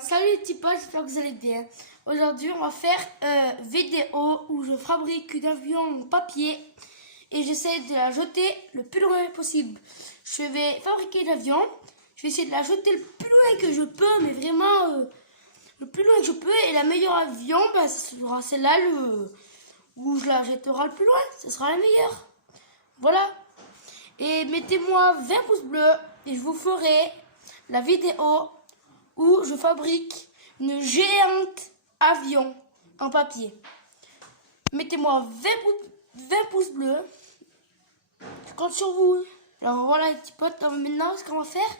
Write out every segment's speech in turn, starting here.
Salut les petits potes, j'espère que vous allez bien. Aujourd'hui, on va faire vidéo où je fabrique une avion en papier et j'essaie de la jeter le plus loin possible. Je vais fabriquer l'avion, je vais essayer de la jeter le plus loin que je peux, mais vraiment le plus loin que je peux. Et la meilleure avion, ce sera celle-là où je la jetterai le plus loin. Ce sera la meilleure. Voilà. Et mettez-moi 20 pouces bleus et je vous ferai la vidéo où je fabrique une géante avion en papier. Mettez-moi 20 pouces bleus. Je compte sur vous. Alors voilà les petits potes, maintenant ce qu'on va faire,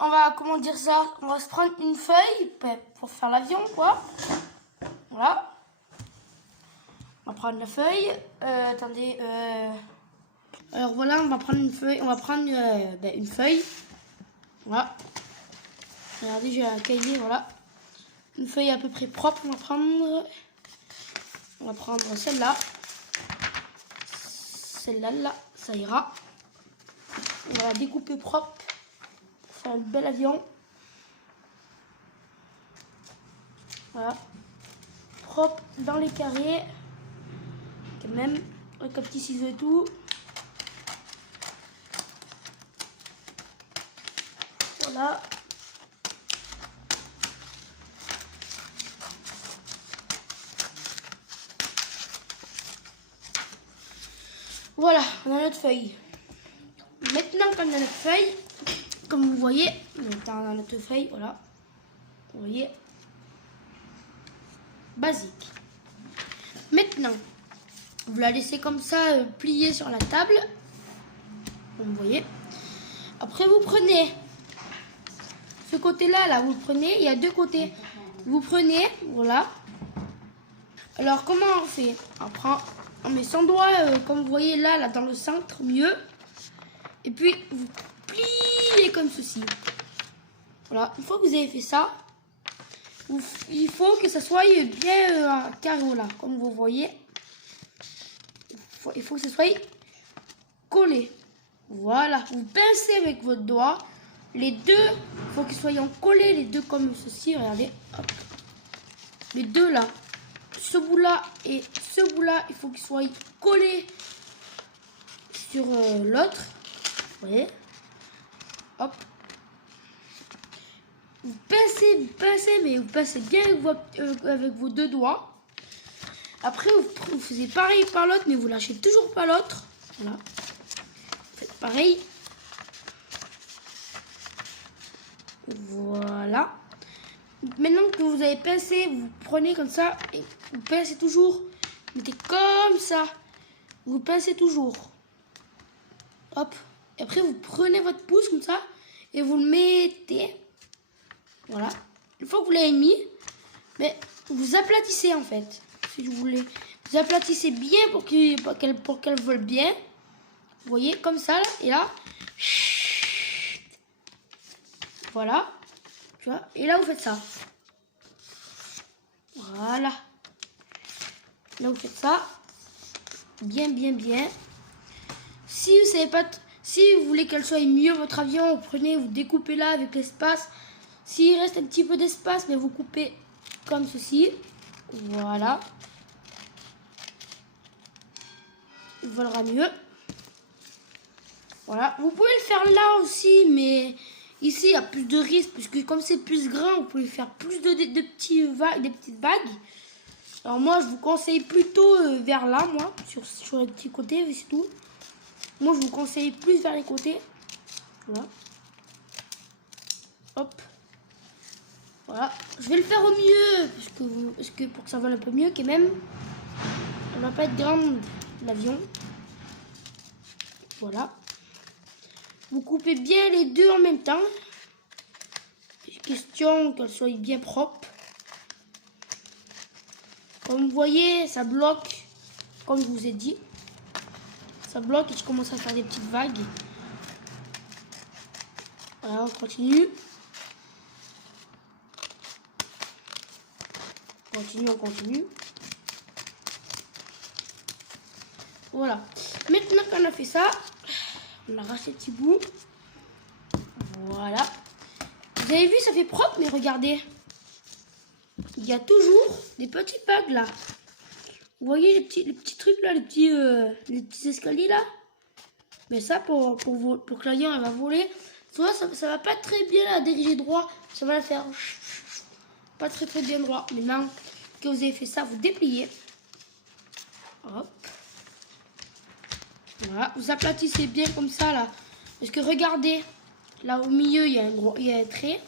on va, comment dire ça, on va se prendre une feuille pour faire l'avion quoi. Voilà. On va prendre la feuille. Attendez. Alors voilà, on va prendre une feuille. On va prendre une feuille. Voilà. Regardez, j'ai un cahier, voilà. Une feuille à peu près propre, on va prendre celle-là. Celle-là, là, ça ira. On va la découper propre pour faire un bel avion. Voilà. Propre dans les carrés. Quand même, avec un petit ciseau et tout. Voilà. Voilà, on a notre feuille. Maintenant qu'on a notre feuille, comme vous voyez, on a notre feuille, voilà. Vous voyez, basique. Maintenant, vous la laissez comme ça plier sur la table. Comme vous voyez. Après, vous prenez ce côté-là, là, vous le prenez. Il y a deux côtés. Vous prenez, voilà. Alors, comment on fait? On met son doigt, comme vous voyez là, dans le centre, mieux. Et puis, vous pliez comme ceci. Voilà, une fois que vous avez fait ça, il faut que ça soit bien carré là, comme vous voyez. Il faut que ça soit collé. Voilà, vous pincez avec votre doigt. Les deux, il faut qu'ils soient collés, les deux comme ceci, regardez. Hop. Les deux là. Ce bout-là et ce bout-là, il faut qu'ils soient collés sur l'autre. Vous voyez? Hop. Vous pincez, mais vous pincez bien avec vos deux doigts. Après, vous faites pareil par l'autre, mais vous lâchez toujours pas l'autre. Voilà. Vous faites pareil. Voilà. Maintenant que vous avez pincé, vous prenez comme ça et vous pincez toujours. Mettez comme ça. Vous pincez toujours. Hop. Et après, vous prenez votre pouce comme ça et vous le mettez. Voilà. Une fois que vous l'avez mis, mais vous aplatissez en fait. Si vous voulez. Vous aplatissez bien pour qu'elle vole bien. Vous voyez, comme ça. Là, et là. Voilà. Tu vois, et là, vous faites ça. Voilà. Là, vous faites ça. Bien, bien, bien. Si vous savez pas, si vous voulez qu'elle soit mieux votre avion, vous prenez, vous découpez là avec l'espace. S'il reste un petit peu d'espace, mais vous coupez comme ceci. Voilà. Il volera mieux. Voilà. Vous pouvez le faire là aussi, mais ici, il y a plus de risques, parce que comme c'est plus grand, vous pouvez faire plus de petites vagues. Alors moi, je vous conseille plutôt vers là, moi, sur les petits côtés, c'est tout. Moi, je vous conseille plus vers les côtés. Voilà. Hop. Voilà. Je vais le faire au mieux, parce que pour que ça vole un peu mieux, quand même, elle va pas être grande, l'avion. Voilà. Vous coupez bien les deux en même temps. Question qu'elle soit bien propre. Comme vous voyez, ça bloque, comme je vous ai dit. Ça bloque et je commence à faire des petites vagues. Voilà, on continue. On continue. Voilà. Maintenant qu'on a fait ça, on arrache les petits bouts. Voilà. Vous Vous avez vu, ça fait propre, mais regardez. Il y a toujours des petits bugs là. Vous voyez les petits trucs là, les petits escaliers là. Mais ça, pour que l'avion va voler, ça va pas très bien la diriger droit. Ça va la faire pas très bien droit. Maintenant que vous avez fait ça, vous dépliez. Hop. Voilà, vous aplatissez bien comme ça là. Parce que regardez, là au milieu, il y a un trait.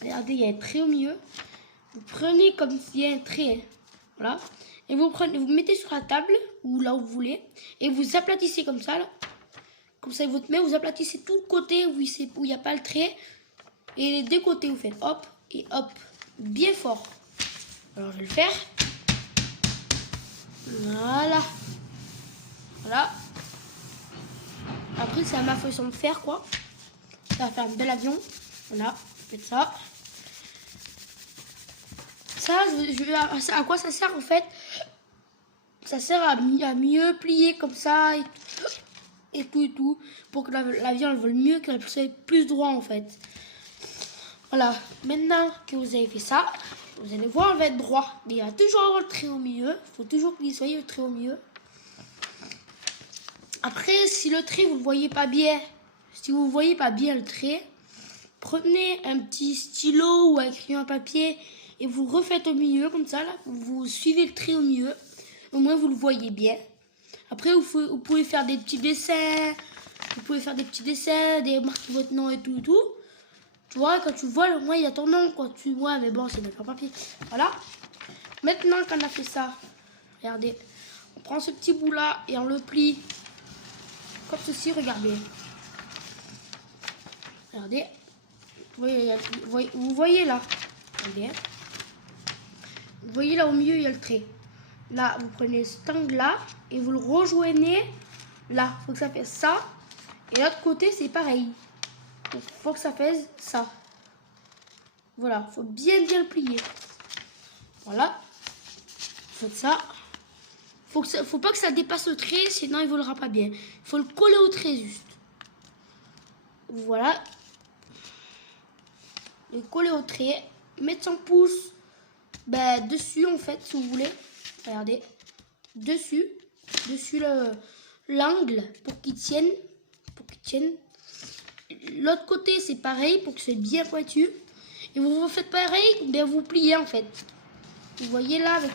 Regardez, il y a un trait au milieu. Vous prenez comme s'il y a un trait. Voilà. Et vous mettez sur la table, ou là où vous voulez. Et vous aplatissez comme ça là. Comme ça, votre main, vous aplatissez tout le côté où il n'y a pas le trait. Et les deux côtés, vous faites hop et hop. Bien fort. Alors, je vais le faire. Voilà. Voilà. Après, c'est à ma façon de faire, quoi. Ça va faire un bel avion. Voilà. Faites ça. Ça, à quoi ça sert, en fait? Ça sert à mieux plier comme ça et tout. Pour que l'avion elle vole mieux, qu'elle soit plus droit, en fait. Voilà. Maintenant que vous avez fait ça, vous allez voir, elle va être droit. Mais il va toujours avoir le trait au milieu. Il faut toujours qu'il soit le trait au milieu. Après, si le trait, vous ne voyez pas bien, le trait, prenez un petit stylo ou un crayon à papier et vous refaites au milieu, comme ça, là. Vous suivez le trait au milieu. Au moins, vous le voyez bien. Après, vous pouvez faire des petits dessins. Des marques de votre nom et tout. Tu vois, quand tu vois, au moins, il y a ton nom, quoi. Tu vois, mais bon, c'est même pas papier. Voilà. Maintenant qu'on a fait ça, regardez. On prend ce petit bout-là et on le plie. Comme ceci, regardez. Regardez. Vous voyez là. Regardez. Vous voyez là au milieu, il y a le trait. Là, vous prenez cet angle-là et vous le rejoignez là. Il faut que ça fasse ça. Et l'autre côté, c'est pareil. Il faut que ça fasse ça. Voilà. Il faut bien le plier. Voilà. Faites ça. Faut pas que ça dépasse le trait, sinon il ne volera pas bien. Il faut le coller au trait juste. Voilà. Le coller au trait. Mettre son pouce dessus en fait, si vous voulez. Regardez. Dessus l'angle pour qu'il tienne. L'autre côté, c'est pareil pour que c'est bien pointu. Et vous faites pareil, vous pliez en fait. Vous voyez là, avec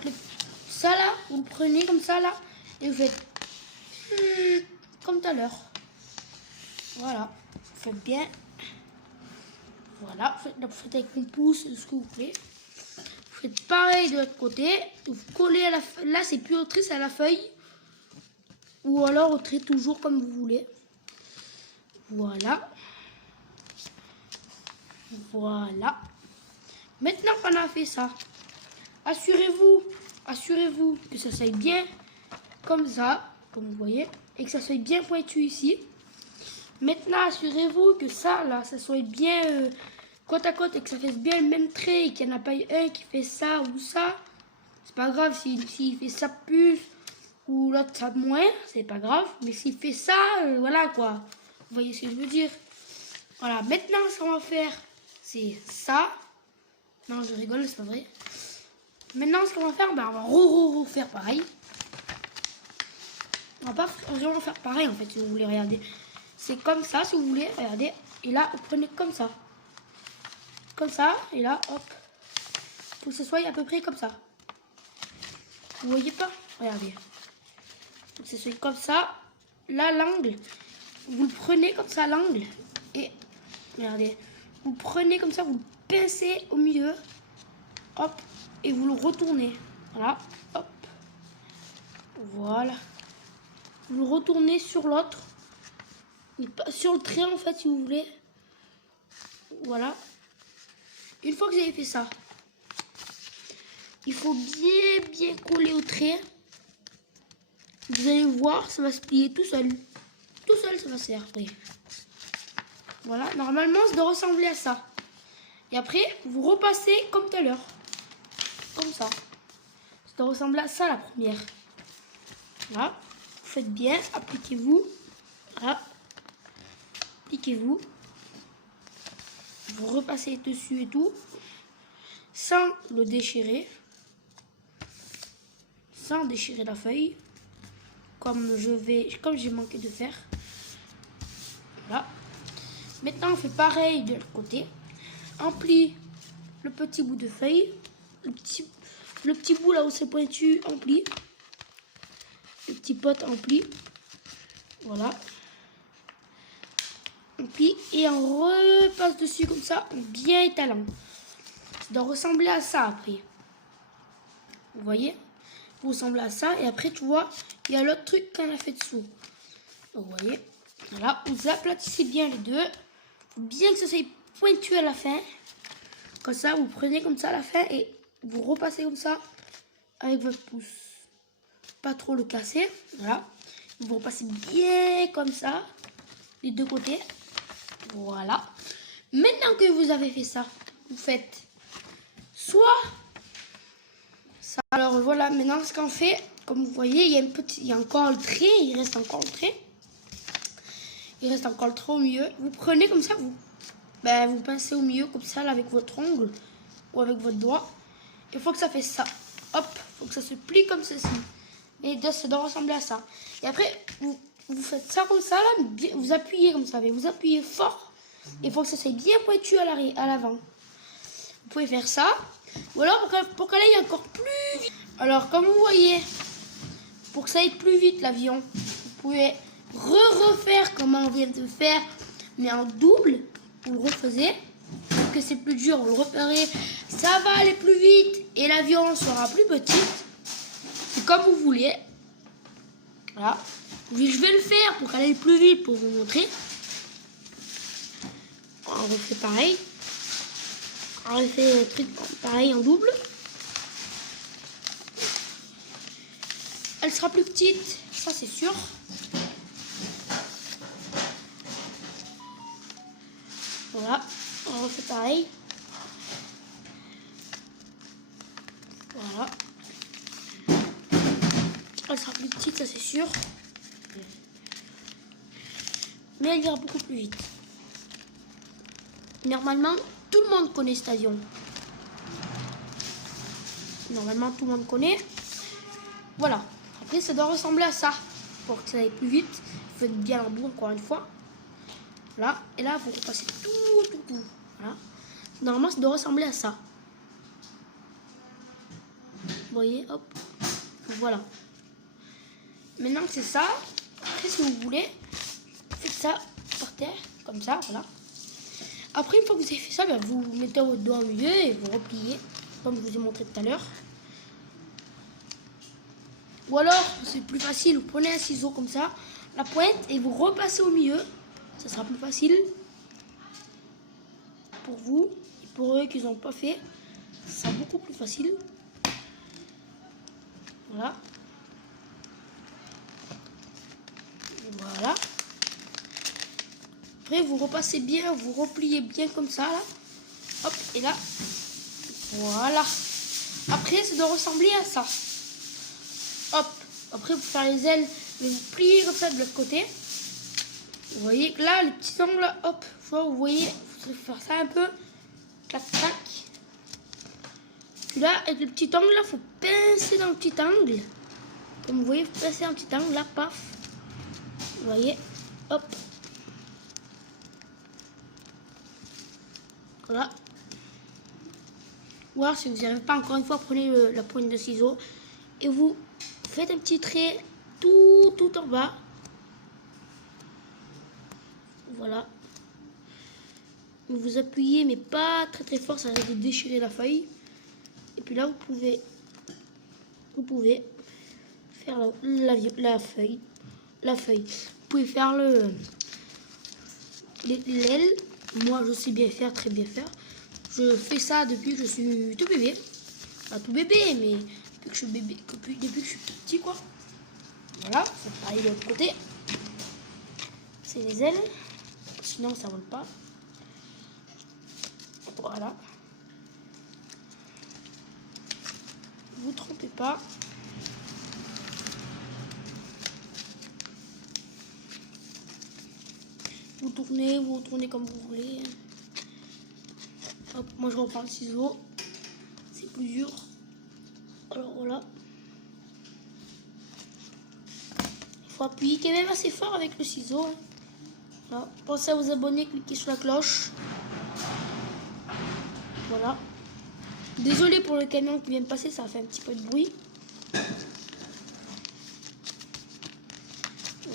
ça là, vous le prenez comme ça là. Et vous faites comme tout à l'heure. Voilà. Vous faites bien. Voilà. Vous faites avec mon pouce, ce que vous voulez. Vous faites pareil de l'autre côté. Vous collez à là, c'est plus au trait, c'est à la feuille. Ou alors au trait, toujours comme vous voulez. Voilà. Voilà. Maintenant qu'on a fait ça, assurez-vous que ça soit bien comme ça, comme vous voyez, et que ça soit bien pointu ici. Maintenant, assurez-vous que ça, là, ça soit bien côte à côte et que ça fasse bien le même trait et qu'il n'y en a pas un qui fait ça ou ça. C'est pas grave s'il fait ça plus ou l'autre ça moins, c'est pas grave. Mais s'il fait ça, voilà quoi. Vous voyez ce que je veux dire? Voilà, maintenant ce qu'on va faire, c'est ça. Non, je rigole, c'est pas vrai. Maintenant, ce qu'on va faire, on va refaire pareil. On va pas vraiment faire pareil en fait, si vous voulez, regarder. C'est comme ça, si vous voulez, regardez. Et là, vous prenez comme ça. Comme ça, et là, hop. Faut que ce soit à peu près comme ça. Vous voyez pas? Regardez. Faut que ce soit comme ça. Là, l'angle, vous le prenez comme ça, l'angle. Et, regardez. Vous prenez comme ça, vous le pincez au milieu. Hop. Et vous le retournez. Voilà. Hop. Voilà. Vous le retournez sur l'autre. Sur le trait en fait, si vous voulez. Voilà. Une fois que vous avez fait ça, il faut bien coller au trait. Vous allez voir, ça va se plier tout seul. Tout seul, ça va se faire après. Voilà. Normalement, ça doit ressembler à ça. Et après, vous repassez comme tout à l'heure. Comme ça. Ça doit ressembler à ça la première. Voilà. Vous faites bien. Appliquez-vous. Voilà. Appliquez-vous. vous repassez dessus et tout, sans le déchirer, sans déchirer la feuille, comme j'ai manqué de faire. Voilà. Maintenant, on fait pareil de l'autre côté. On plie le petit bout de feuille, le petit bout là où c'est pointu, on plie. Le petit pot, on plie. Voilà. On plie et on repasse dessus comme ça, bien étalant. Ça doit ressembler à ça après. Vous voyez? Vous ressemblez à ça. Et après, tu vois, il y a l'autre truc qu'on a fait dessous. Vous voyez? Voilà. Vous aplatissez bien les deux. Faut bien que ça soit pointu à la fin. Comme ça, vous prenez comme ça à la fin et vous repassez comme ça avec votre pouce. Pas trop le casser. Voilà. Vous repassez bien comme ça, les deux côtés. Voilà. Maintenant que vous avez fait ça, vous faites soit ça. Alors voilà, maintenant ce qu'on fait, comme vous voyez, il y a encore le trait, il reste encore le trait. Il reste encore le trait au milieu. Vous prenez comme ça, vous pincez au milieu comme ça là, avec votre ongle ou avec votre doigt. Il faut que ça fait ça. Hop, il faut que ça se plie comme ceci. Et ça doit ressembler à ça. Et après, vous faites ça comme ça là, vous appuyez comme ça, mais vous appuyez fort. Il faut que ça soit bien pointu à l'avant. Vous pouvez faire ça. Ou alors pour qu'elle aille encore plus vite. Alors comme vous voyez, pour que ça aille plus vite l'avion, vous pouvez refaire comme on vient de faire, mais en double. Vous le refaisez. Parce que c'est plus dur, vous le referez. Ça va aller plus vite et l'avion sera plus petit. C'est comme vous voulez. Voilà. Je vais le faire pour qu'elle aille plus vite pour vous montrer. On refait pareil. On refait un truc pareil en double. Elle sera plus petite, ça c'est sûr. Voilà, on refait pareil. Voilà. Elle sera plus petite, ça c'est sûr. Mais elle ira beaucoup plus vite. Normalement, tout le monde connaît cet avion. Normalement, tout le monde connaît. Voilà. Après, ça doit ressembler à ça. Pour que ça aille plus vite, faites bien en bout encore une fois. Voilà. Et là, vous repassez tout. Voilà. Normalement, ça doit ressembler à ça. Vous voyez, hop. Voilà. Maintenant que c'est ça, après, si vous voulez, faites ça par terre, comme ça, voilà. Après, une fois que vous avez fait ça, vous mettez votre doigt au milieu et vous repliez, comme je vous ai montré tout à l'heure. Ou alors, c'est plus facile, vous prenez un ciseau comme ça, la pointe, et vous repassez au milieu. Ça sera plus facile pour vous et pour eux qui n'ont pas fait. Ça sera beaucoup plus facile. Voilà. Voilà. Après, vous repassez bien, vous repliez bien comme ça, là. Hop, et là. Voilà. Après, ça doit ressembler à ça. Hop. Après, pour faire les ailes, vous pliez comme ça de l'autre côté. Vous voyez que là, le petit angle, là, hop. Vous voyez, il faut faire ça un peu. Clac, clac. Puis là, avec le petit angle, là, il faut pincer dans le petit angle. Comme vous voyez, vous pincez dans le petit angle, là, paf. Vous voyez, hop. Voilà. Ou alors, si vous n'y arrivez pas, encore une fois, prenez la pointe de ciseaux et vous faites un petit trait tout en bas. Voilà. Vous appuyez, mais pas très fort, ça risque de déchirer la feuille. Et puis là, vous pouvez faire la feuille. Vous pouvez faire l'aile. Moi, je sais bien faire, très bien faire. Je fais ça depuis que je suis tout bébé. Pas tout bébé, mais depuis que je suis bébé, depuis que je suis tout petit, quoi. Voilà, c'est pareil de l'autre côté. C'est les ailes. Sinon, ça vole pas. Voilà. Vous trompez pas. Vous tournez comme vous voulez. Hop, moi je reprends le ciseau. C'est plus dur. Alors voilà. Il faut appuyer quand même assez fort avec le ciseau. Hein. Voilà. Pensez à vous abonner, cliquez sur la cloche. Voilà. Désolé pour le camion qui vient de passer, ça a fait un petit peu de bruit.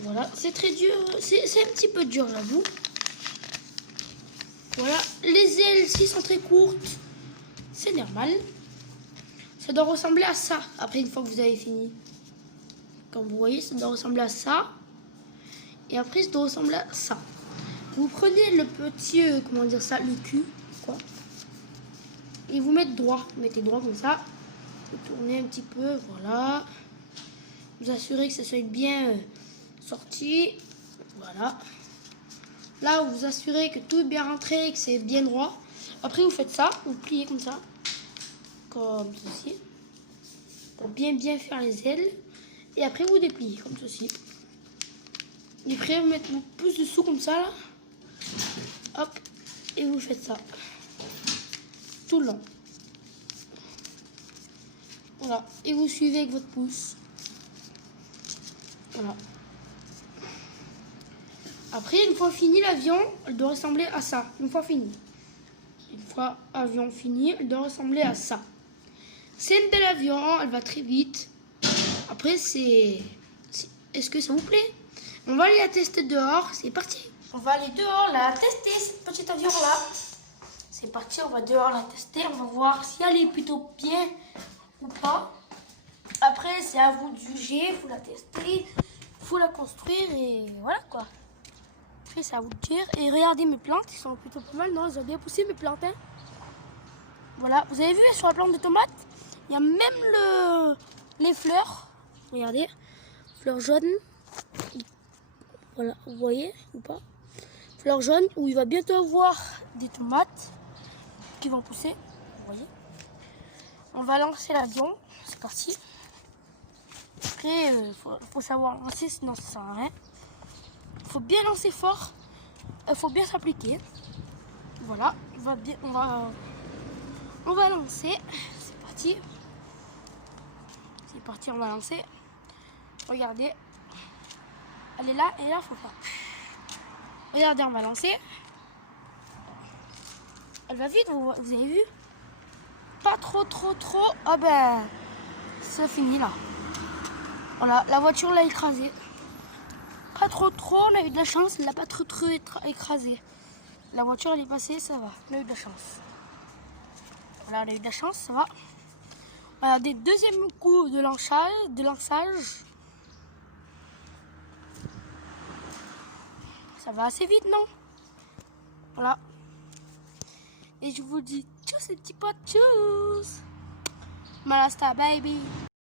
Voilà, c'est très dur, c'est un petit peu dur, j'avoue. Voilà, les ailes, s'ils sont très courtes, c'est normal. Ça doit ressembler à ça, après une fois que vous avez fini. Comme vous voyez, ça doit ressembler à ça. Et après, ça doit ressembler à ça. Vous prenez le petit, comment dire ça, le cul, quoi. Et vous mettez droit. Vous mettez droit comme ça. Vous tournez un petit peu, voilà. Vous assurez que ça soit bien sorti. Voilà. Là, vous vous assurez que tout est bien rentré, que c'est bien droit. Après, vous faites ça. Vous pliez comme ça. Comme ceci. Pour bien faire les ailes. Et après, vous dépliez comme ceci. Et après, vous mettez vos pouces dessous comme ça, là. Hop. Et vous faites ça. Tout le long. Voilà. Et vous suivez avec votre pouce. Voilà. Après, une fois fini l'avion, elle doit ressembler à ça. Une fois fini. Une fois avion fini, elle doit ressembler à ça. C'est une belle avion, elle va très vite. Après, est-ce que ça vous plaît? On va aller la tester dehors, c'est parti. On va aller dehors la tester, cette petite avion-là. C'est parti, on va dehors la tester. On va voir si elle est plutôt bien ou pas. Après, c'est à vous de juger, il faut la tester, il faut la construire et voilà quoi. Après, c'est à vous de dire. Et regardez mes plantes, ils sont plutôt pas mal, non? Ils ont bien poussé mes plantes. Hein. Voilà, vous avez vu sur la plante de tomates, il y a même les fleurs. Regardez, fleurs jaunes. Voilà, vous voyez ou pas? Fleurs jaunes où il va bientôt avoir des tomates qui vont pousser. Vous voyez? On va lancer l'avion, c'est parti. Après, faut savoir lancer, sinon ça sert à rien. Il faut bien lancer fort, il faut bien s'appliquer. Voilà, on va lancer. C'est parti. C'est parti, on va lancer. Regardez. Elle est là et là, il faut faire. Regardez, on va lancer. Elle va vite, vous avez vu? Pas trop. Ah ben, c'est fini là. Voilà, la voiture l'a écrasée. Pas trop, on a eu de la chance, elle l'a pas trop écrasée. La voiture elle est passée, ça va, on a eu de la chance. Voilà, on a eu de la chance, ça va. Voilà, des deuxièmes coups de lançage. Ça va assez vite, non? Voilà. Et je vous dis tchuss les petits potes, tchuss. Malasta baby.